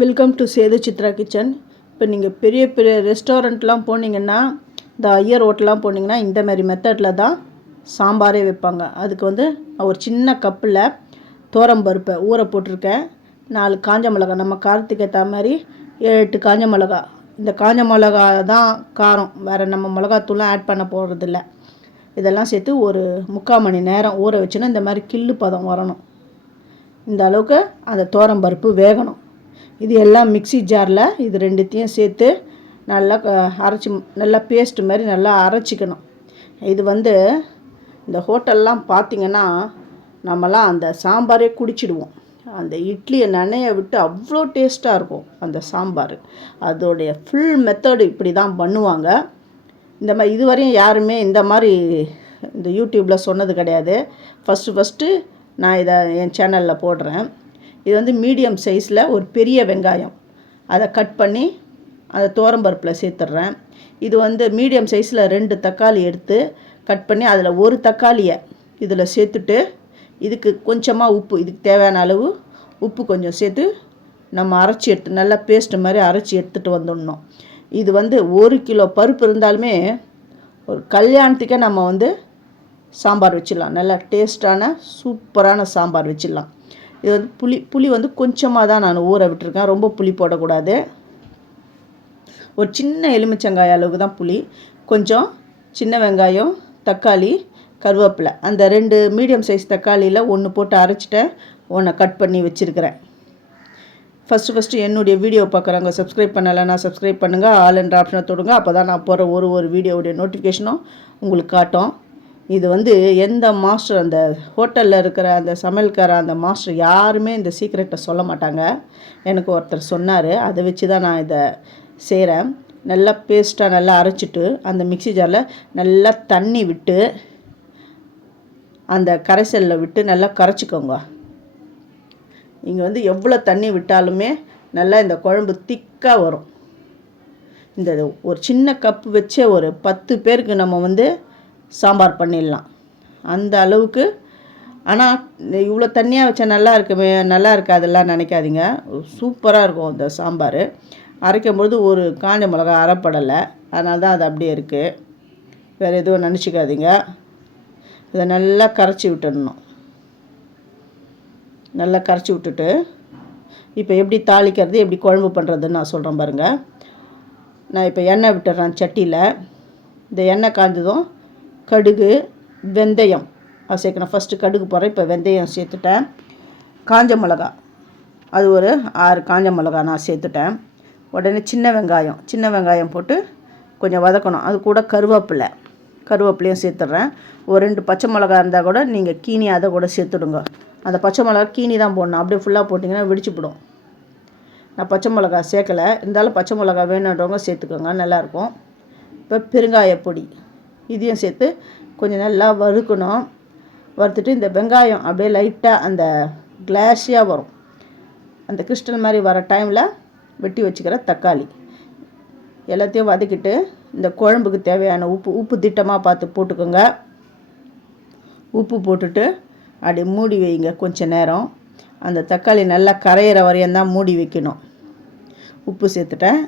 Welcome to Sethu Chitra kitchen. இப்போ நீங்கள் பெரிய பெரிய ரெஸ்டாரண்ட்லாம் போனீங்கன்னா இந்த ஐயர் ஹோட்டலாம் போனீங்கன்னா இந்த மாதிரி மெத்தடில் தான் சாம்பாரே வைப்பாங்க. அதுக்கு வந்து ஒரு சின்ன கப்பில் பருப்பை ஊற போட்டிருக்கேன். நாலு காஞ்ச மிளகா நம்ம காரத்துக்கு ஏற்ற மாதிரி ஏழு எட்டு காஞ்ச மிளகா. இந்த காஞ்ச மிளகா தான் காரம். வேறு நம்ம மிளகாத்தூள்லாம் ஆட் பண்ண போகிறதில்ல இதெல்லாம் சேர்த்து ஒரு முக்கால் மணி நேரம் ஊற வச்சுன்னா இந்த மாதிரி கில்லு பதம் வரணும். இந்த அளவுக்கு அந்த பருப்பு வேகணும். இது எல்லாம் மிக்ஸி ஜாரில் இது ரெண்டுத்தையும் சேர்த்து நல்லா அரைச்சி நல்லா பேஸ்ட் மாதிரி நல்லா அரைச்சிக்கணும். இது வந்து இந்த ஹோட்டல்லாம் பார்த்தீங்கன்னா நம்மலாம் அந்த சாம்பாரே குடிச்சிடுவோம். அந்த இட்லியை நனைய விட்டு அவ்வளோ டேஸ்ட்டாக இருக்கும் அந்த சாம்பார். அதோடைய ஃபுல் மெத்தடு இப்படி தான் பண்ணுவாங்க. இந்த மாதிரி இதுவரையும் யாருமே இந்த மாதிரி இந்த யூடியூப்பில் சொன்னது கிடையாது. ஃபஸ்ட்டு ஃபஸ்ட்டு நான் இதை என் சேனலில் போடுறேன். இது வந்து மீடியம் சைஸில் ஒரு பெரிய வெங்காயம். அதை கட் பண்ணி அதை தோரம்பருப்பில் சேர்த்துட்றேன். இது வந்து மீடியம் சைஸில் ரெண்டு தக்காளி எடுத்து கட் பண்ணி அதில் ஒரு தக்காளியை இதில் சேர்த்துட்டு இதுக்கு கொஞ்சமாக உப்பு இதுக்கு தேவையான அளவு உப்பு கொஞ்சம் சேர்த்து நம்ம அரைச்சி எடுத்து நல்லா பேஸ்ட்டு மாதிரி அரைச்சி எடுத்துகிட்டு வந்துடணும். இது வந்து ஒரு கிலோ பருப்பு இருந்தாலுமே ஒரு கல்யாணத்துக்கே நம்ம வந்து சாம்பார் வச்சிடலாம். நல்லா டேஸ்டான சூப்பரான சாம்பார் வச்சிடலாம். இது வந்து புளி புளி வந்து கொஞ்சமாக தான் நான் ஊற விட்டுருக்கேன். ரொம்ப புளி போடக்கூடாது. ஒரு சின்ன எலுமிச்சங்காய அளவுக்கு தான் புளி. கொஞ்சம் சின்ன வெங்காயம் தக்காளி கருவேப்பிலை. அந்த ரெண்டு மீடியம் சைஸ் தக்காளியில் ஒன்று போட்டு அரைச்சிட்டேன். ஒன்றை கட் பண்ணி வச்சுருக்கிறேன். ஃபஸ்ட்டு ஃபஸ்ட்டு என்னுடைய வீடியோ பார்க்குறாங்க சப்ஸ்கிரைப் பண்ணலைன்னா சப்ஸ்கிரைப் பண்ணுங்கள் ஆல் என்ற ஆப்ஷனை தொடுங்க. அப்போ தான் நான் போகிற ஒரு ஒரு வீடியோவுடைய நோட்டிஃபிகேஷனும் உங்களுக்கு காட்டும். இது வந்து எந்த மாஸ்டர் அந்த ஹோட்டலில் இருக்கிற அந்த சமையல்கார அந்த மாஸ்டர் யாருமே இந்த சீக்ரெட்டை சொல்ல மாட்டாங்க. எனக்கு ஒருத்தர் சொன்னார். அதை வச்சு தான் நான் இதை செய்கிறேன் நல்லா பேஸ்ட்டாக நல்லா அரைச்சிட்டு அந்த மிக்ஸி ஜாரில் நல்லா தண்ணி விட்டு அந்த கரைசலில் விட்டு நல்லா கரைச்சிக்கோங்க. இங்கே வந்து எவ்வளோ தண்ணி விட்டாலுமே நல்லா இந்த குழம்பு திக்காக வரும். இந்த ஒரு சின்ன கப்பு வச்சே ஒரு பத்து பேருக்கு நம்ம வந்து சாம்பார் பண்ணிடலாம். அந்த அளவுக்கு ஆனால் இவ்வளோ தண்ணியாக வச்சா நல்லா இருக்குமே நல்லா இருக்காதெல்லாம் நினைக்காதீங்க. சூப்பராக இருக்கும் அந்த சாம்பார். அரைக்கும்பொழுது ஒரு காஞ்ச மிளகா அரைப்படலை. அதனால தான் அது அப்படியே இருக்குது வேறு எதுவும் நினச்சிக்காதீங்க. இதை நல்லா கரைச்சி விட்டுடணும். நல்லா கரைச்சி விட்டுட்டு இப்போ எப்படி தாளிக்கிறது எப்படி குழம்பு பண்ணுறதுன்னு நான் சொல்கிறேன் பாருங்கள் நான் இப்போ எண்ணெய் விட்டுறேன் சட்டியில். இந்த எண்ணெய் காய்ஞ்சதும் கடுகு வெந்தயம். அது சேர்க்கணும் ஃபஸ்ட்டு கடுகு போடுறேன். இப்போ வெந்தயம் சேர்த்துட்டேன். காஞ்ச மிளகா. அது ஒரு ஆறு காஞ்ச மிளகா நான் சேர்த்துட்டேன். உடனே சின்ன வெங்காயம். சின்ன வெங்காயம் போட்டு கொஞ்சம் வதக்கணும். அது கூட கருவேப்பிலை. கருவேப்பிலையும் சேர்த்துட்றேன். ஒரு ரெண்டு பச்சை மிளகா இருந்தால் கூட நீங்கள் கீனி அதை கூட சேர்த்துடுங்க. அந்த பச்சை மிளகா கீனி தான் போடணும். அப்படியே ஃபுல்லாக போட்டிங்கன்னா வெடிச்சு போடும். நான் பச்சை மிளகா சேர்க்கலை. இருந்தாலும் பச்சை மிளகா வேணுன்றவங்க சேர்த்துக்கோங்க. நல்லாயிருக்கும் இப்போ பெருங்காய பொடி இதையும் சேர்த்து கொஞ்சம் நல்லா வறுக்கணும். வறுத்துட்டு இந்த வெங்காயம் அப்படியே லைட்டாக அந்த கிளாஷியாக வரும். அந்த கிறிஸ்டல் மாதிரி வர டைமில் வெட்டி வச்சுக்கிற தக்காளி. எல்லாத்தையும் வதக்கிட்டு இந்த குழம்புக்கு தேவையான உப்பு உப்பு திட்டமாக பார்த்து போட்டுக்கோங்க. உப்பு போட்டுட்டு அப்படி மூடி வைங்க கொஞ்சம் நேரம். அந்த தக்காளி நல்லா கரையிற வரையும் தான் மூடி வைக்கணும். உப்பு சேர்த்துட்டேன்.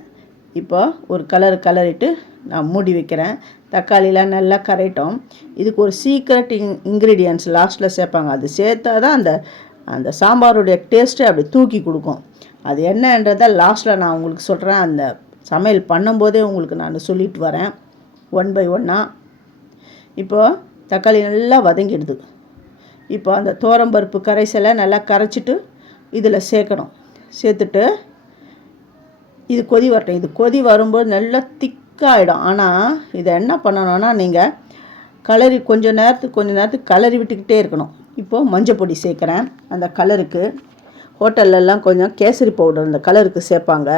இப்போ ஒரு கலர் கலரிட்டு நான் மூடி வைக்கிறேன். தக்காளிலாம் நல்லா கரைட்டோம் இதுக்கு ஒரு சீக்ரெட் இன் இன்க்ரீடியன்ஸ் லாஸ்ட்டில் சேர்ப்பாங்க. அது சேர்த்தா தான் அந்த அந்த சாம்பாருடைய டேஸ்ட்டை அப்படி தூக்கி கொடுக்கும். அது என்னன்றதை லாஸ்ட்டில் நான் உங்களுக்கு சொல்கிறேன் அந்த சமையல் பண்ணும்போதே உங்களுக்கு நான் சொல்லிட்டு வரேன். ஒன் பை ஒன்னாக இப்போது தக்காளி நல்லா வதங்கிடுது. இப்போ அந்த தோரம்பருப்பு கரைசலை நல்லா கரைச்சிட்டு இதில் சேர்க்கணும். சேர்த்துட்டு இது கொதி வரட்டும். இது கொதி வரும்போது நல்லா திக் திக்காகிடும் ஆனால் இதை என்ன பண்ணணும்னா நீங்கள் கலரி கொஞ்சம் நேரத்துக்கு கொஞ்சம் நேரத்துக்கு கலரி விட்டுக்கிட்டே இருக்கணும். இப்போது மஞ்சள் பொடி சேர்க்குறேன். அந்த கலருக்கு ஹோட்டல்லலாம் கொஞ்சம் கேசரி பவுடர் அந்த கலருக்கு சேர்ப்பாங்க.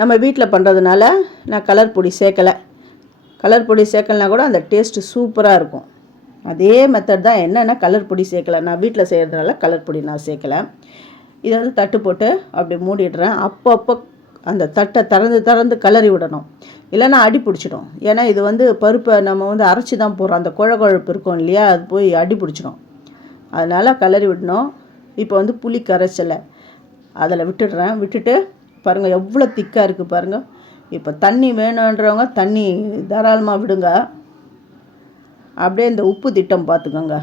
நம்ம வீட்டில் பண்ணுறதுனால நான் கலர் பொடி சேர்க்கலை. கலர் பொடி சேர்க்கலனா கூட அந்த டேஸ்ட்டு சூப்பராக இருக்கும். அதே மெத்தட் தான் என்னென்ன கலர் பொடி சேர்க்கல. நான் வீட்டில் செய்கிறதுனால கலர் பொடி நான் சேர்க்கலை. இதை வந்து தட்டு போட்டு அப்படி மூடிடுறேன். அப்பப்போ அந்த தட்டை திறந்து திறந்து கிளறி விடணும். இல்லைன்னா அடி பிடிச்சிடும். ஏன்னா இது வந்து பருப்பை நம்ம வந்து அரைச்சி தான் போடுறோம். அந்த குழ குழப்பு இருக்கும் இல்லையா? அது போய் அடி பிடிச்சிடும். அதனால் கிளறி விடணும். இப்போ வந்து புளி கரைச்சலை அதில் விட்டுடுறேன். விட்டுட்டு பாருங்கள் எவ்வளோ திக்காக இருக்குது பாருங்கள் இப்போ தண்ணி வேணுன்றவங்க தண்ணி தாராளமாக விடுங்க. அப்படியே இந்த உப்பு திட்டம் பார்த்துக்கோங்க.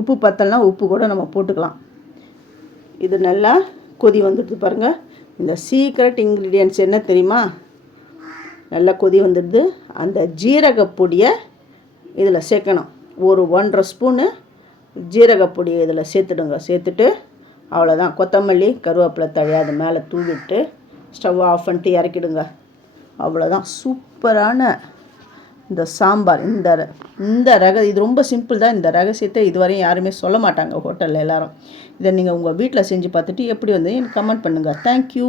உப்பு பத்தலைனா உப்பு கூட நம்ம போட்டுக்கலாம். இது நல்லா கொதி வந்துடுது பாருங்கள் இந்த சீக்ரெட் இன்க்ரீடியன்ஸ் என்ன தெரியுமா? நல்லா கொதி வந்துடுது. அந்த ஜீரக பொடியை இதில் சேர்க்கணும். ஒரு ஒன்றரை ஸ்பூனு ஜீரக பொடியை இதில் சேர்த்துடுங்க. சேர்த்துட்டு அவ்வளோதான் கொத்தமல்லி கருவேப்பிலை தழை அது மேலே தூவிட்டு ஸ்டவ் ஆஃப் பண்ணிட்டு இறக்கிடுங்க. அவ்வளோதான் சூப்பரான இந்த சாம்பார் இந்த இந்த ரக இது ரொம்ப சிம்பிள் தான். இந்த ரகசியத்தை இதுவரையும் யாருமே சொல்ல மாட்டாங்க ஹோட்டலில் எல்லாரும். இதை நீங்கள் உங்கள் வீட்டில் செஞ்சு பார்த்துட்டு எப்படி வந்து எனக்கு கமெண்ட் பண்ணுங்கள் தேங்க்யூ